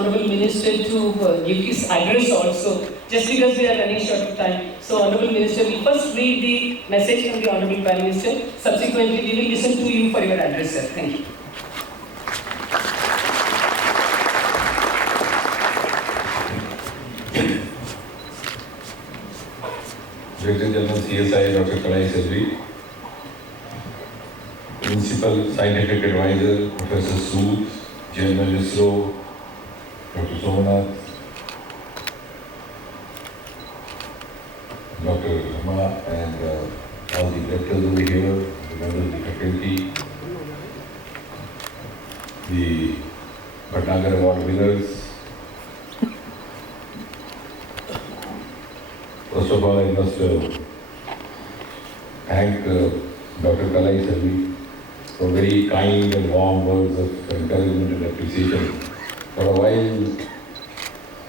Honorable Minister to give his address also, just because we are running short of time. So Honorable Minister will first read the message from the Honorable Prime Minister. Subsequently, we will listen to you for your address, sir. Thank you. Jitendra, CSIR, Dr. Singh, Principal Scientific Advisor, Professor Sood, Chairman ISRO, Dr. Somanath, Dr. Rama, and all the directors over here, the members of the faculty, the Bhatnagar Award winners. First of all, I must thank Dr. Singh for very kind and warm words of encouragement and appreciation. For a while,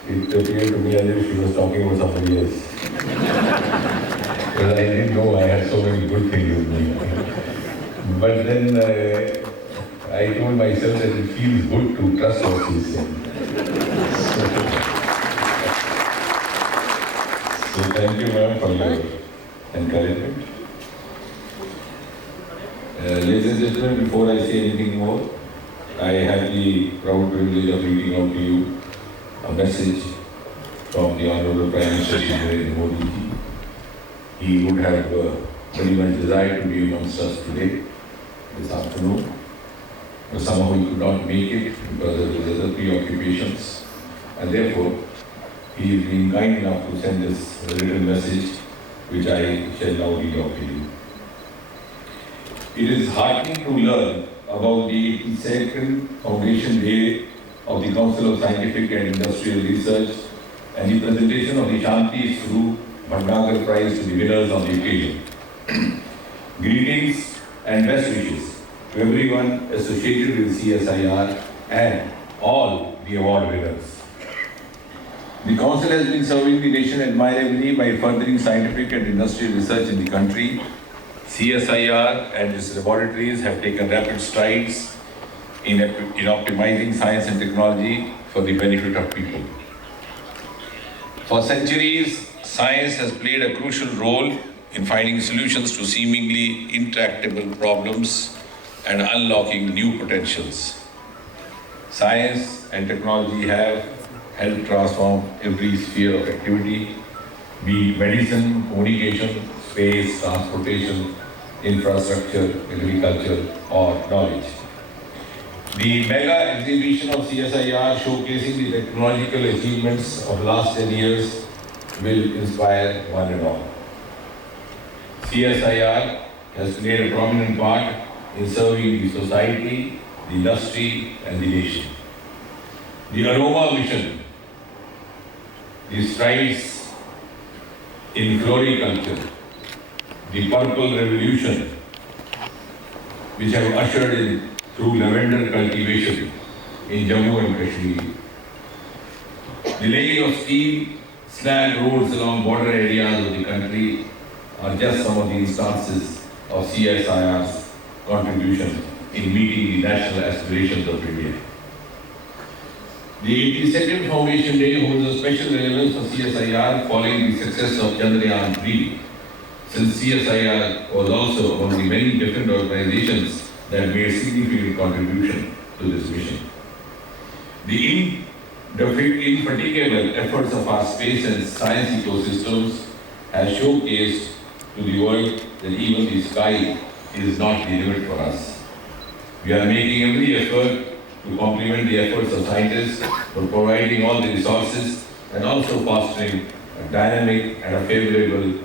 it appeared to me as if she was talking about somebody else. Because I didn't know I had so many good things with me. But then I told myself that it feels good to trust what she's saying. So thank you, ma'am, for your encouragement. Ladies and gentlemen, before I say anything more, I have the proud privilege of reading out to you a message from the Honorable Prime Minister Singh Modi. He would have very much desired to be amongst us today, this afternoon, but somehow he could not make it because of his other preoccupations, and therefore he has been kind enough to send this written message, which I shall now read out to you. It is heartening to learn about the 82nd Foundation Day of the Council of Scientific and Industrial Research and the presentation of the Shanti Swarup Bhatnagar Prize to the winners on the occasion. Greetings and best wishes to everyone associated with CSIR and all the award winners. The Council has been serving the nation admirably by furthering scientific and industrial research in the country. CSIR and its laboratories have taken rapid strides in optimizing science and technology for the benefit of people. For centuries, science has played a crucial role in finding solutions to seemingly intractable problems and unlocking new potentials. Science and technology have helped transform every sphere of activity, be it medicine, communication, space, transportation, infrastructure, agriculture, or knowledge. The mega exhibition of CSIR showcasing the technological achievements of the last 10 years will inspire one and all. CSIR has played a prominent part in serving the society, the industry, and the nation. The aroma vision, the strides in floriculture, the purple revolution, which have ushered in through lavender cultivation in Jammu and Kashmir. The laying of steel slag roads along border areas of the country are just some of the instances of CSIR's contribution in meeting the national aspirations of India. The 82nd Foundation Day holds a special relevance for CSIR following the success of Chandrayaan 3, since CSIR was also one of the many different organizations that made significant contribution to this mission. The indefatigable efforts of our space and science ecosystems has showcased to the world that even the sky is not the limit for us. We are making every effort to complement the efforts of scientists for providing all the resources and also fostering a dynamic and a favorable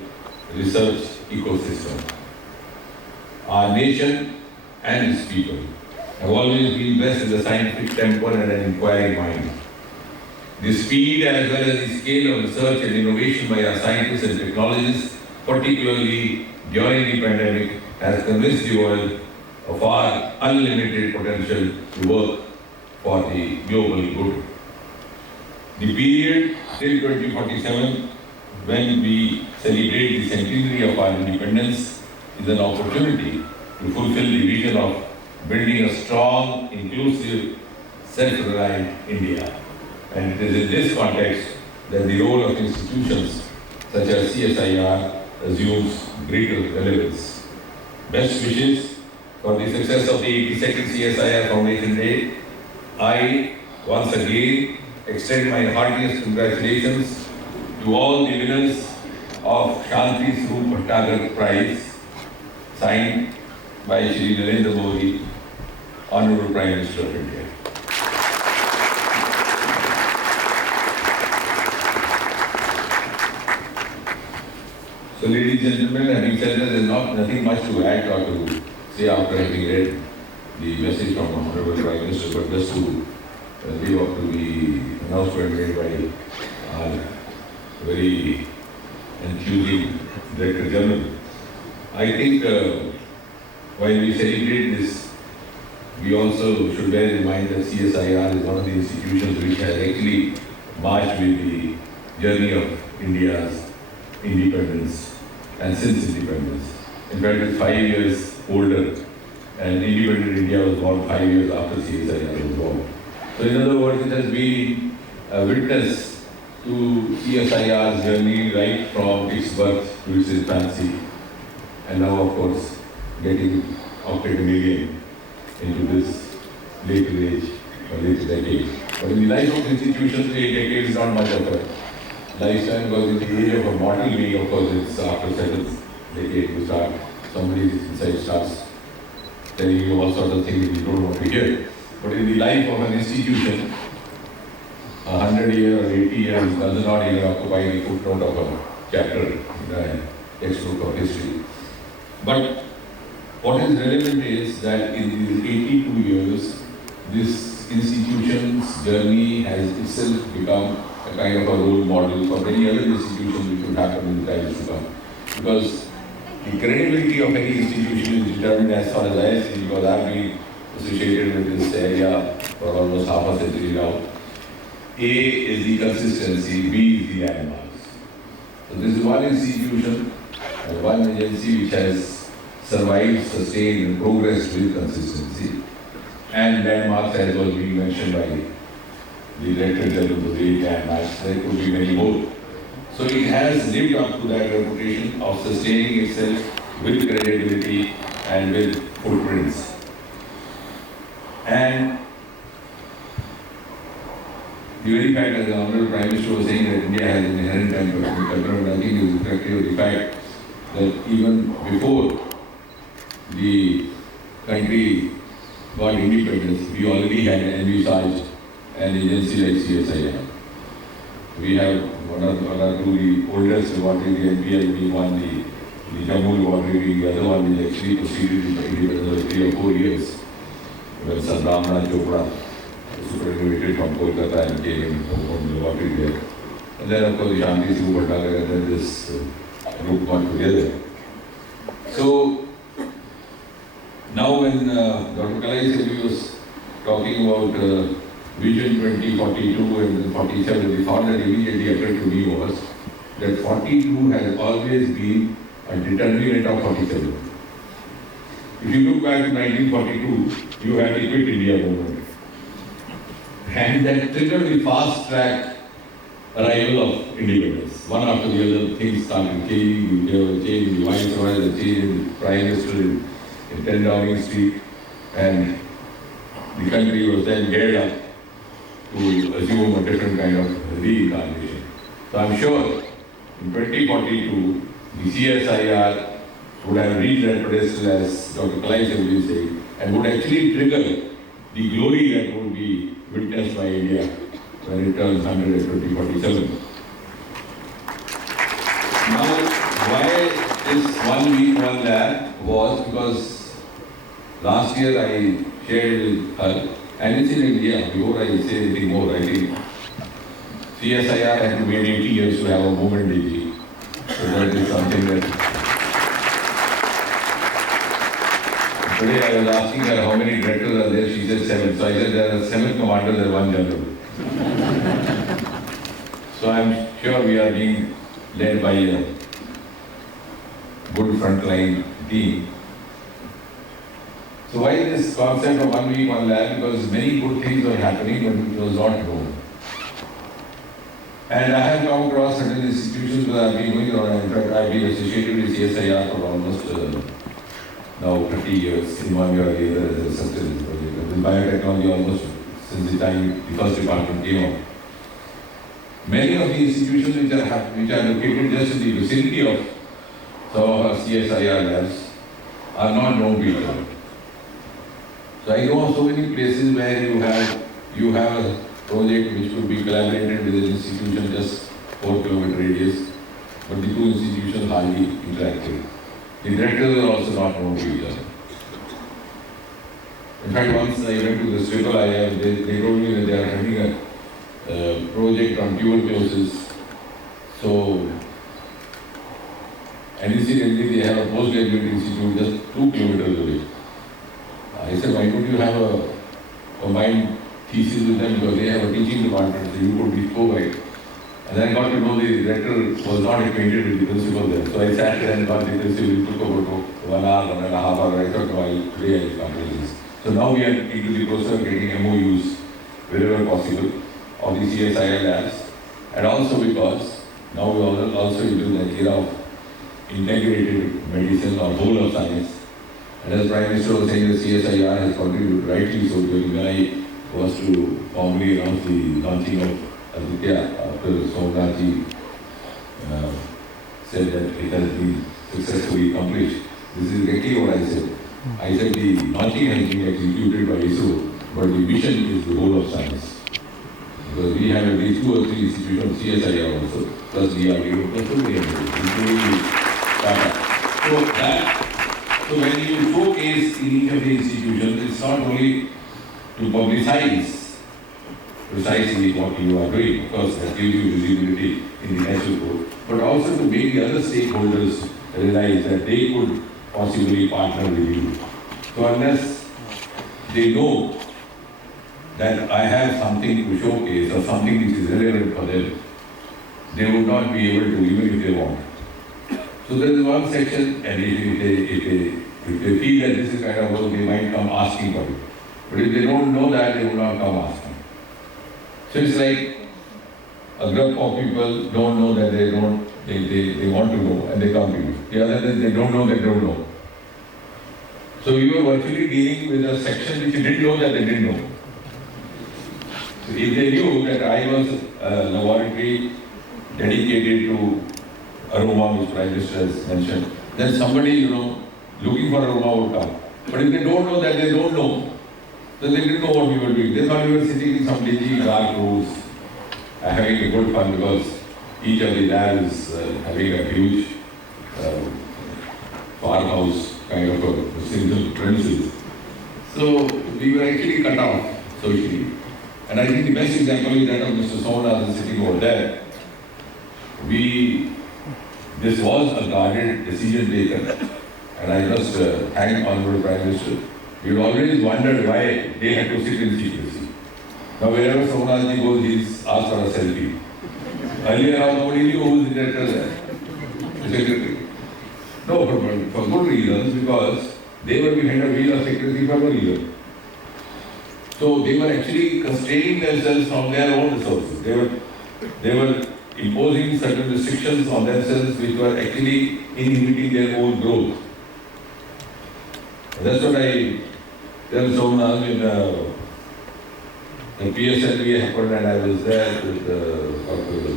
research ecosystem. Our nation and its people have always been blessed with a scientific temper and an inquiring mind. The speed as well as the scale of research and innovation by our scientists and technologists, particularly during the pandemic, has convinced the world of our unlimited potential to work for the global good. The period till 2047, when we celebrate the centenary of our independence, is an opportunity to fulfill the vision of building a strong, inclusive, self-reliant India. And it is in this context that the role of institutions such as CSIR assumes greater relevance. Best wishes for the success of the 82nd CSIR Foundation Day. I once again extend my heartiest congratulations to all the winners of Shanti Swarup Bhattagar Prize, signed by Shri Narendra Modi, Honorable Prime Minister of India. So, ladies and gentlemen, having said that, there is nothing much to add or to say after having read the message from the Honorable Prime Minister, but just to live up to the announcement made by our very enthusing Director General. I think while we celebrate this, we also should bear in mind that CSIR is one of the institutions which has actually marched with the journey of India's independence and since independence. In fact, it's 5 years older, and independent India was born 5 years after CSIR was born. So in other words, it has been a witness to CSIR's journey right from its birth to its infancy, and now of course getting octogenarian into this later age or later decade. But in the life of institutions, 8 decades is not much of a lifetime, because in the age of a model being, of course, it's after 7th decade you start, somebody inside starts telling you all sorts of things you don't want to hear. But in the life of an institution, 100 years or 80 years does not even occupy the footnote of a chapter in a textbook of history. But what is relevant is that in these 82 years, this institution's journey has itself become a kind of a role model for many other institutions which will happen in the times to come. Because the credibility of any institution is determined, as far as I see, because I have been associated with this area for almost half a century now. A is the consistency, B is the landmarks. So this is one institution, one agency which has survived, sustained and progressed with consistency. And landmarks, as was being mentioned by the Director General of the landmarks, there could be many more. So it has lived up to that reputation of sustaining itself with credibility and with footprints. And the very fact that the Honorable Prime Minister was saying that India has an inherent temperament, I think is reflective of the fact that even before the country got independence, we already had envisaged an agency like CSIR. We have one or two the oldest laboratory, the NPL being one, the Jammu laboratory being the other one, which actually proceeded in independence for 3 or 4 years, when Sardamna Chopra superannuated from Kolkata and came in from the laboratory there. And then of course the Shanti Swarup Bhattagar and then this group got together. So now when Dr. Kalai was talking about Vision 2042 and 47, the thought that immediately occurred to me was that 42 has always been a determinant of 47. If you look back to 1942, you had the Quit India movement. And that triggered the fast track arrival of independence. One after the other, things started changing. There was a change in the Viceroy, the change in the Prime Minister in 10 Downing Street, and the country was then geared up to assume a different kind of reincarnation. So I'm sure in 2042, the CSIR would have reached that pedestal, as Dr. Kalai was saying, and would actually trigger the glory that would be witnessed by India when it turns 100 in 2047. Now, why this 1 week, 1 lab was because last year I shared with her, and incidentally, before I say anything more, I think CSIR had to wait 80 years to have a movement DG. So that is something that... Today I was asking her how many directors are there, she said 7. So I said there are 7 commanders and 1 general. So I'm sure we are being led by a good frontline team. So why this concept of 1 week, 1 lab? Because many good things were happening when it was not known. And I have come across certain institutions that have been going around. In fact, I've been associated with CSIR for almost now 30 years in one way or the other as a sustenance project. With biotechnology almost since the time the first department came up. Many of the institutions which are located just in the vicinity of some of our CSIR labs are not known to each other. So I know of so many places where you have a project which could be collaborated with an institution just 4-kilometer radius, but the two institutions hardly interacted. The directors are also not known to each other. In fact, once I went to the CSIR, they told me that they are having a project on tuberculosis. So, and incidentally, they have a postgraduate institute just 2 kilometers away. I said, why don't you have a combined thesis with them, because they have a teaching department, so you could be co-write. And then I got to know the director was not acquainted with the principal there. So I sat there and got the principal, it took about 1 hour, 1.5 hours. I thought, no, today I will complete this. So now we are into the process of getting MOUs wherever possible of the CSIR labs. And also because now we are also into the era of integrated medicine or whole of science. And as Prime Minister was saying, the CSIR has contributed rightly so, because when I was to formally announce the launching of Aditya after Somnathji said that it has been successfully accomplished. This is exactly what I said. I said the launching has been executed by ISRO, but the mission is the whole of science. Because we have at least 2 or 3 institutions, CSIR also, plus DRDO, plus so many others, including the startup. So when you showcase in each of the institutions, it's not only to publicize precisely what you are doing, because that gives you visibility in the national code, but also to make the other stakeholders realize that they could possibly partner with you. So unless they know that I have something to showcase or something which is relevant for them, they would not be able to, even if they want. So there is one section, and if they feel that this is kind of work, they might come asking for it. But if they don't know that, they will not come asking. So it's like a group of people don't know that they want to know, and they come to you. The other is they don't know, they don't know. So you are virtually dealing with a section which you didn't know that they didn't know. So if they knew that I was a laboratory dedicated to aroma, which Prime Minister has mentioned, then somebody, looking for aroma would come. But if they don't know that they don't know, then they didn't know what we were doing. They thought we were sitting in some dingy dark rooms, having a good fun, because each of the labs is having a huge farmhouse kind of a single premises. So we were actually cut off socially. And I think the best example is that of Mr. Somnath sitting over there. This was a guarded decision taken, and I must thank Honorable Prime Minister. We always wondered why they had to sit in secrecy. Now wherever Somnathji goes, he's asked for a selfie. Earlier on, nobody knew who was the director there, the secretary. No, for good reasons, because they were behind a veil of secrecy for no reason. So they were actually constraining themselves from their own resources. They were imposing certain restrictions on themselves which were actually inhibiting their own growth. That's what I tell Somnath in the PSLV happened, and I was there with Dr.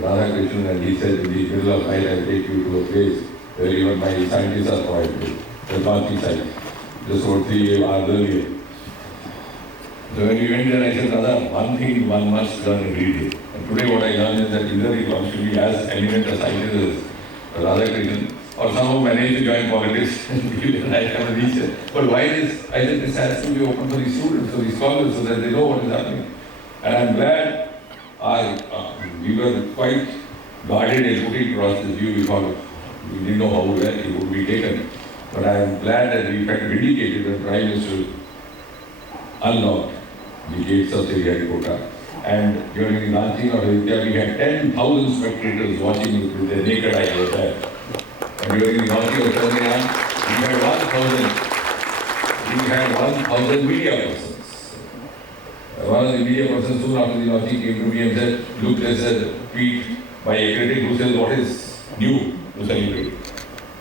Radhakrishnan, and he said in the middle of night, I'll take you to a place where even my scientists are provided, the launching site, just about 3 hours earlier. So when we went there, I said, Radha, one thing one must learn every day. And today what I learned is that either one should be as eminent a scientist as Radhakrishnan, or somehow manage to join politics and be like a researcher. But why this? I said this has to be open for the students, for the scholars, so that they know what is happening. And I'm glad we were quite guarded in putting across this view. We thought we didn't know how well it would be taken. But I am glad that we felt vindicated when Prime Minister unlocked the gates of the Harikota. And during the launching of Aditya, we had 10,000 spectators watching it with their naked eye over there. And during the launching of Chandrayaan, we had 1,000 media persons One of the media persons soon after the launching came to me and said, look, there's a tweet by a critic who says, what is new to celebrate?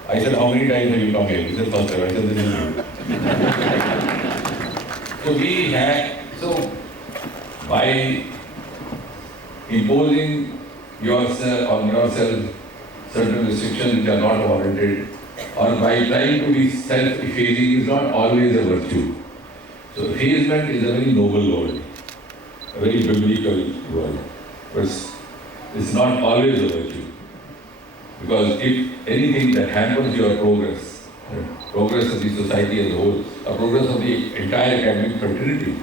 I said, how many times have you come here? He said, first time. I said, this is new. So by imposing yourself certain restrictions which are not warranted, or by trying to be self-effacing is not always a virtue. So effacement is a very noble word, a very biblical word, but it's not always a virtue. Because if anything that hampers your progress, progress of the society as a whole, or progress of the entire academic fraternity,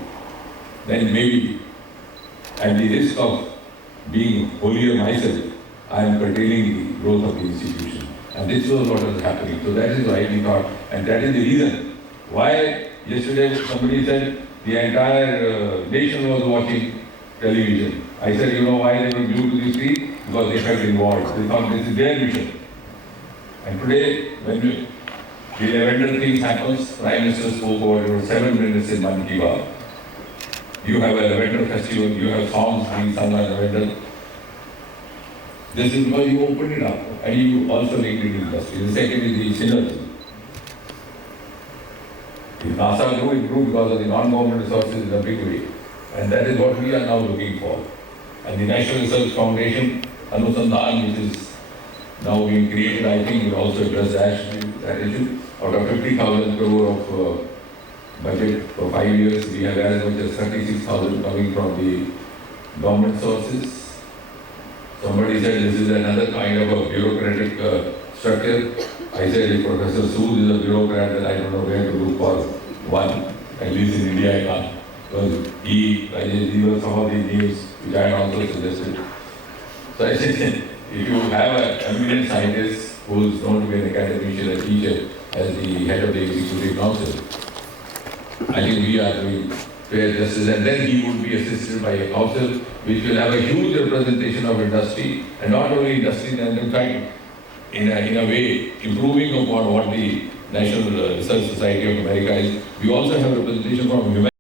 then maybe, at the risk of being holier myself, I am curtailing the growth of the institution. And this was what was happening. So that is why we thought, and that is the reason why yesterday somebody said the entire nation was watching television. I said, you know why they were glued to the screen? Because they felt involved. They thought this is their mission. And today, when the Lavender thing happens, Prime Minister spoke over 7 minutes in Man Ki Baat. You have a Lavender festival, you have songs being sung on Lavender. This is because you opened it up and you also linked it to industry. The second is the synergy. If NASA grew, it grew because of the non-government resources in a big way. And that is what we are now looking for. And the National Research Foundation, Anusandhan, which is now being created, I think will also address that issue. Out of 50,000 crore of budget for 5 years, we have as much as 36,000 coming from the government sources. Somebody said this is another kind of a bureaucratic structure. I said if Professor Sood is a bureaucrat, then I don't know where to look for one. At least in India I can't. Because these were some of the news which I had also suggested. So I said, if you have an eminent scientist who is known to be an academician, a teacher, as the head of the executive council, I think we are doing fair justice, and then he would be assisted by a council which will have a huge representation of industry, and not only industry, and in fact, in a way, improving upon what the National Research Society of America is. We also have representation from humanity.